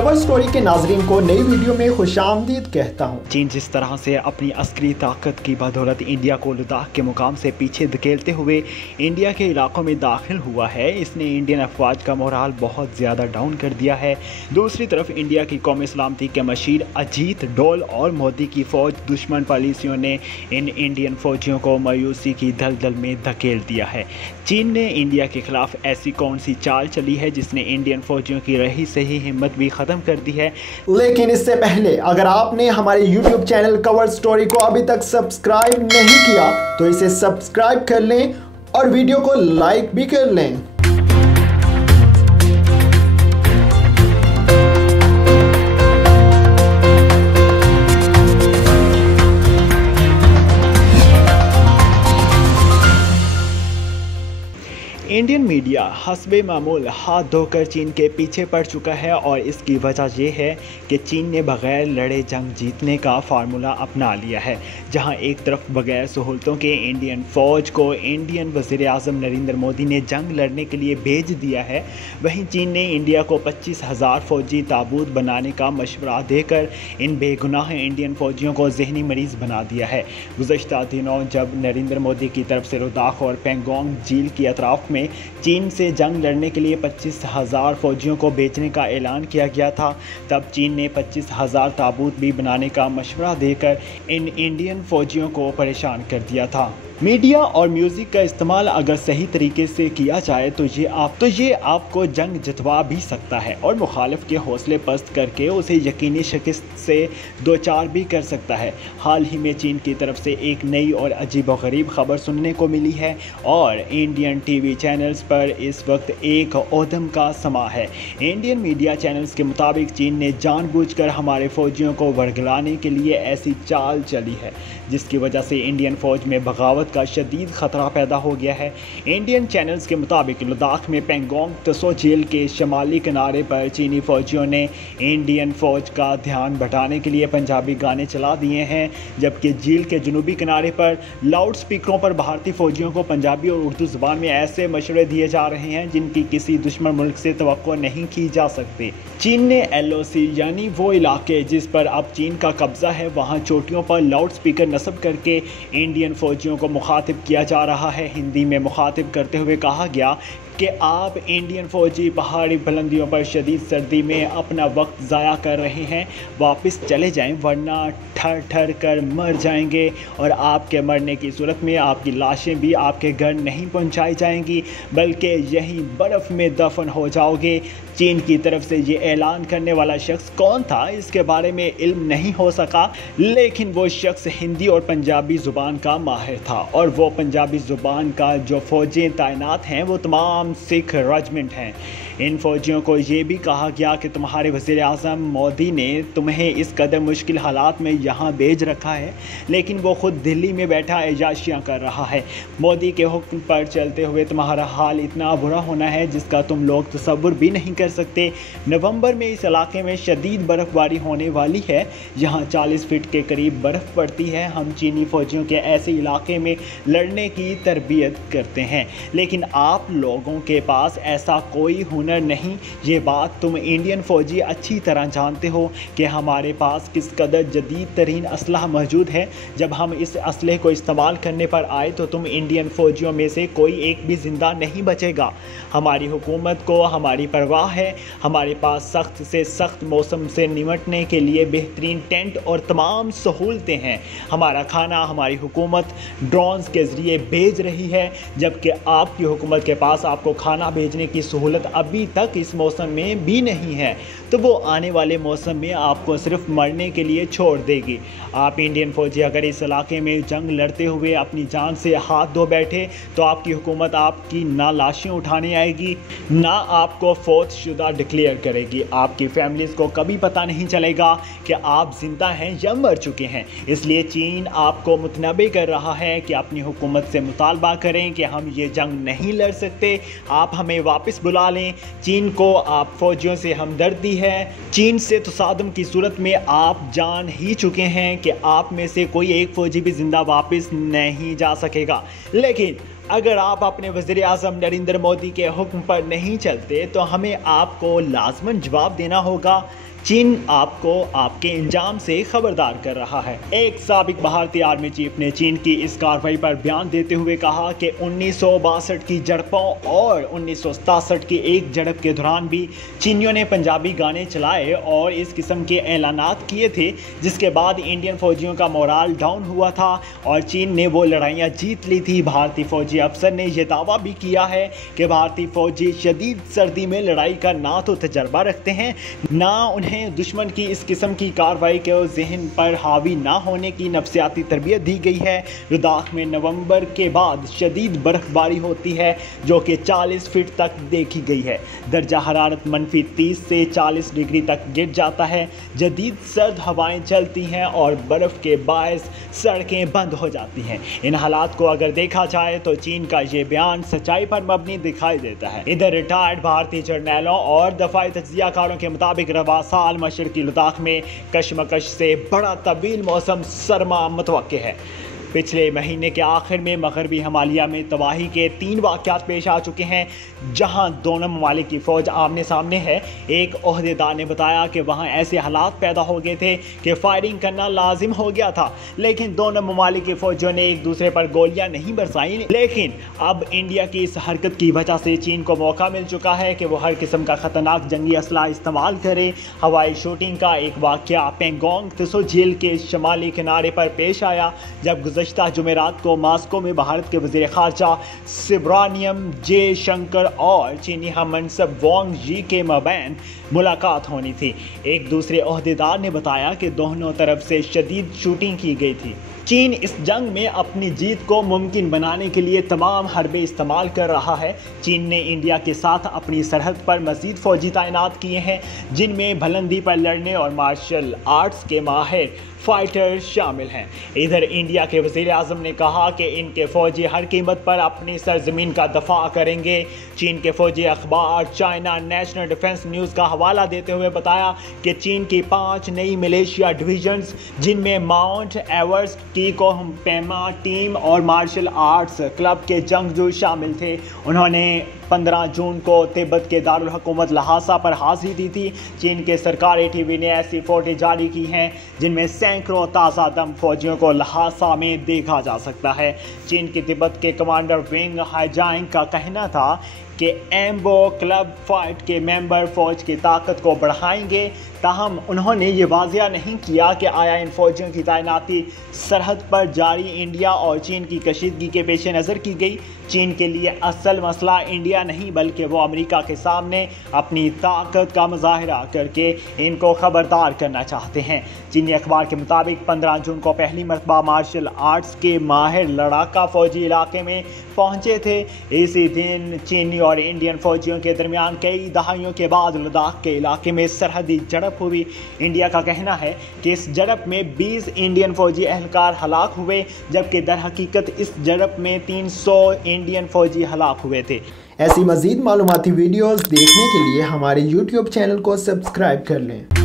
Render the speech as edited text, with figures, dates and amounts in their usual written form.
Cover story के नाजरीन को नई वीडियो में खुशामदीद कहता हूँ। चीन जिस तरह से अपनी अस्करी ताकत की बदौलत इंडिया को लद्दाख के मुकाम से पीछे धकेलते हुए इंडिया के इलाकों में दाखिल हुआ है, इसने इंडियन अफवाज का मोराल बहुत ज़्यादा डाउन कर दिया है। दूसरी तरफ इंडिया की कौमी सलामती के मशीर अजीत डोल और मोदी की फ़ौज दुश्मन पॉलिसियों ने इन इंडियन फ़ौजियों को मायूसी की दलदल में धकेल दिया है। चीन ने इंडिया के खिलाफ ऐसी कौन सी चाल चली है जिसने इंडियन फ़ौजियों की रही सही हिम्मत भी ख़त्म कर दी है। लेकिन इससे पहले अगर आपने हमारे YouTube चैनल कवर स्टोरी को अभी तक सब्सक्राइब नहीं किया तो इसे सब्सक्राइब कर लें और वीडियो को लाइक भी कर लें। इंडियन मीडिया हस्बे मामूल हाथ धोकर चीन के पीछे पड़ चुका है और इसकी वजह यह है कि चीन ने बग़ैर लड़े जंग जीतने का फार्मूला अपना लिया है। जहां एक तरफ बग़ैर सहूलतों के इंडियन फ़ौज को इंडियन वज़ीर आज़म नरेंद्र मोदी ने जंग लड़ने के लिए भेज दिया है, वहीं चीन ने इंडिया को 25,000 फ़ौजी ताबूत बनाने का मशवरा देकर इन बेगुनाह इंडियन फ़ौजियों को जहनी मरीज़ बना दिया है। गुज़श्ता दिनों जब नरेंद्र मोदी की तरफ से लद्दाख और पेंगोंग झील की अतराफ़ में चीन से जंग लड़ने के लिए 25,000 फ़ौजियों को भेजने का ऐलान किया गया था, तब चीन ने 25,000 ताबूत भी बनाने का मशवरा देकर इन इंडियन फ़ौजियों को परेशान कर दिया था। मीडिया और म्यूज़िक का इस्तेमाल अगर सही तरीके से किया जाए तो ये आपको जंग जितवा भी सकता है और मुखालिफ के हौसले पस्त करके उसे यकीनी शिकस्त से दो चार भी कर सकता है। हाल ही में चीन की तरफ से एक नई और अजीबोगरीब खबर सुनने को मिली है और इंडियन टीवी चैनल्स पर इस वक्त एक औदम का समा है। इंडियन मीडिया चैनल्स के मुताबिक चीन ने जानबूझकर हमारे फ़ौजियों को वर्गलाने के लिए ऐसी चाल चली है जिसकी वजह से इंडियन फ़ौज में बगावत का शदीद ख़तरा पैदा हो गया है। इंडियन चैनल्स के मुताबिक लद्दाख में पेंगोंग त्सो झील के शमाली किनारे पर चीनी फ़ौजियों ने इंडियन फ़ौज का ध्यान भटाने के लिए पंजाबी गाने चला दिए हैं, जबकि झील के जनूबी किनारे पर लाउड स्पीकरों पर भारतीय फ़ौजियों को पंजाबी और उर्दू ज़ुबान में ऐसे मशवरे दिए जा रहे हैं जिनकी किसी दुश्मन मुल्क से तवक्को नहीं की जा सकती। चीन ने LOC यानी वो इलाके जिस पर अब चीन का कब्ज़ा है वहाँ चोटियों पर लाउड स्पीकर नस्ब करके इंडियन फ़ौजियों को मुखातिब किया जा रहा है। हिंदी में मुखातिब करते हुए कहा गया कि आप इंडियन फ़ौजी पहाड़ी बुलंदियों पर शदीद सर्दी में अपना वक्त ज़ाया कर रहे हैं, वापस चले जाएं वरना ठर ठर कर मर जाएंगे और आपके मरने की सूरत में आपकी लाशें भी आपके घर नहीं पहुंचाई जाएंगी बल्कि यहीं बर्फ़ में दफन हो जाओगे। चीन की तरफ से ये ऐलान करने वाला शख्स कौन था इसके बारे में इल्म नहीं हो सका, लेकिन वो शख्स हिंदी और पंजाबी ज़ुबान का माहिर था और वो पंजाबी ज़ुबान का जो फ़ौजें तैनात हैं वो तमाम सिख रेजिमेंट हैं। इन फ़ौजियों को ये भी कहा गया कि तुम्हारे वज़ीर आज़म मोदी ने तुम्हें इस कदर मुश्किल हालात में यहाँ भेज रखा है, लेकिन वो ख़ुद दिल्ली में बैठा एजाशियाँ कर रहा है। मोदी के हुक्म पर चलते हुए तुम्हारा हाल इतना बुरा होना है जिसका तुम लोग तसव्वुर भी नहीं कर सकते। नवंबर में इस इलाके में शदीद बर्फ़बारी होने वाली है, यहाँ 40 फीट के करीब बर्फ़ पड़ती है। हम चीनी फ़ौजियों के ऐसे इलाके में लड़ने की तरबियत करते हैं, लेकिन आप लोगों के पास ऐसा कोई हुनर नहीं। ये बात तुम इंडियन फ़ौजी अच्छी तरह जानते हो कि हमारे पास किस कदर जदीद तरीन असलहा मौजूद है। जब हम इस असलहे को इस्तेमाल करने पर आए तो तुम इंडियन फ़ौजियों में से कोई एक भी ज़िंदा नहीं बचेगा। हमारी हुकूमत को हमारी परवाह है। हमारे पास सख्त से सख्त मौसम से निमटने के लिए बेहतरीन टेंट और तमाम सहूलतें हैं। हमारा खाना हमारी हुकूमत ड्रोन्स के ज़रिए भेज रही है, जबकि आपकी हुकूमत के पास आपको खाना भेजने की सहूलत अभी तक इस मौसम में भी नहीं है, तो वो आने वाले मौसम में आपको सिर्फ मरने के लिए छोड़ देगी। आप इंडियन फ़ौजी अगर इस इलाके में जंग लड़ते हुए अपनी जान से हाथ धो बैठे तो आपकी हुकूमत आपकी ना लाशें उठाने आएगी ना आपको फौत शुदा डिक्लेयर करेगी। आपकी फैमिलीज़ को कभी पता नहीं चलेगा कि आप जिंदा हैं या मर चुके हैं। इसलिए चीन आपको मुतनबे कर रहा है कि अपनी हुकूमत से मुतालबा करें कि हम ये जंग नहीं लड़ सकते, आप हमें वापस बुला लें। चीन को आप फ़ौजियों से हमदर्दी है। चीन से तसादम की सूरत में आप जान ही चुके हैं कि आप में से कोई एक फ़ौजी भी ज़िंदा वापस नहीं जा सकेगा। लेकिन अगर आप अपने वज़ीर आज़म नरेंद्र मोदी के हुक्म पर नहीं चलते तो हमें आपको लाज़मन जवाब देना होगा चीन आपको आपके इंजाम से खबरदार कर रहा है। एक साबिक भारतीय आर्मी चीफ ने चीन की इस कार्रवाई पर बयान देते हुए कहा कि 1962 की झड़पों और 1967 की एक झड़प के दौरान भी चीनियों ने पंजाबी गाने चलाए और इस किस्म के ऐलानात किए थे, जिसके बाद इंडियन फौजियों का मोराल डाउन हुआ था और चीन ने वो लड़ाइयाँ जीत ली थी। भारतीय फौजी अफसर ने यह दावा भी किया है कि भारतीय फौजी शदीद सर्दी में लड़ाई का ना तो तजर्बा रखते हैं, ना उन्हें दुश्मन की इस किस्म की कार्रवाई के जहन पर हावी ना होने की नफ्सियाती तरबियत दी गई है। लद्दाख में नवंबर के बाद शदीद बर्फबारी होती है जो कि 40 फीट तक देखी गई है। दर्जा हरारत -30 से 40 डिग्री तक गिर जाता है। जदीद सर्द हवाएं चलती हैं और बर्फ़ के बायस सड़कें बंद हो जाती हैं। इन हालात को अगर देखा जाए तो चीन का ये बयान सच्चाई पर मबनी दिखाई देता है। इधर रिटायर्ड भारतीय जर्नैलों और दफाई तज्जियाकारों के मुताबिक रवा साल मशरकी लद्दाख में कशमकश से बड़ा तवील मौसम सरमा मुतवक्के है। पिछले महीने के आखिर में मगरबी हिमालय में तबाही के 3 वाक़यात पेश आ चुके हैं जहां दोनों ममालिक की फ़ौज आमने सामने है। एक ओहदेदार ने बताया कि वहां ऐसे हालात पैदा हो गए थे कि फायरिंग करना लाजिम हो गया था, लेकिन दोनों ममालिक की फ़ौजों ने एक दूसरे पर गोलियां नहीं बरसाई। लेकिन अब इंडिया की इस हरकत की वजह से चीन को मौका मिल चुका है कि वो हर किस्म का ख़तरनाक जंगी असला इस्तेमाल करे। हवाई शूटिंग का एक वाक़या पेंगोंग त्सो झील के शुमाली किनारे पर पेश आया जब गुज़श्ता जुमेरात को मॉस्को में भारत के वज़ीर ख़ारजा सुब्रमण्यम जयशंकर और चीनी हम मनसब वांग यी के मबैन मुलाकात होनी थी। एक दूसरे ओहदेदार ने बताया कि दोनों तरफ से शदीद शूटिंग की गई थी। चीन इस जंग में अपनी जीत को मुमकिन बनाने के लिए तमाम हरबे इस्तेमाल कर रहा है। चीन ने इंडिया के साथ अपनी सरहद पर मज़ीद फ़ौजी तैनात किए हैं, जिनमें बुलंदी पर लड़ने और मार्शल आर्ट्स के माहिर फाइटर शामिल हैं। इधर इंडिया के वज़ीर आज़म ने कहा कि इनके फ़ौजी हर कीमत पर अपनी सरजमीन का दफा करेंगे। चीन के फ़ौजी अखबार चाइना नेशनल डिफेंस न्यूज़ का हवाला देते हुए बताया कि चीन की 5 नई मलेशिया डिवीजन्स, जिनमें माउंट एवरेस्ट की कोहपेमा टीम और मार्शल आर्ट्स क्लब के जंगजू शामिल थे। उन्होंने 15 जून को तिब्बत के दारुल हुकूमत लहासा पर हाजिरी दी थी। चीन के सरकारी टीवी ने ऐसी फोटो जारी की हैं जिनमें सैकड़ों ताज़ा दम फौजियों को लहासा में देखा जा सकता है। चीन की तिब्बत के कमांडर विंग हाइजांग का कहना था कि एम्बो क्लब फाइट के मेंबर फ़ौज की ताकत को बढ़ाएंगे, ताहम उन्होंने ये वाजिया नहीं किया कि आया इन फ़ौजियों की तैनाती सरहद पर जारी इंडिया और चीन की कशीदगी के पेश नज़र की गई। चीन के लिए असल मसला इंडिया नहीं बल्कि वो अमेरिका के सामने अपनी ताकत का मुजाहरा करके इनको ख़बरदार करना चाहते हैं। चीनी अखबार के मुताबिक 15 जून को पहली मरतबा मार्शल आर्ट्स के माहिर लड़ाका फ़ौजी इलाके में पहुँचे थे। इसी दिन चीनी और इंडियन फ़ौजियों के दरमियान कई दहाइयों के बाद लद्दाख के इलाके में सरहदी झड़प हुई। इंडिया का कहना है कि इस झड़प में 20 इंडियन फ़ौजी एहलकार हलाक हुए, जबकि दर हकीकत इस झड़प में 300 इंडियन फ़ौजी हलाक हुए थे। ऐसी मज़ीद मालूमाती वीडियोज़ देखने के लिए हमारे YouTube चैनल को सब्सक्राइब कर लें।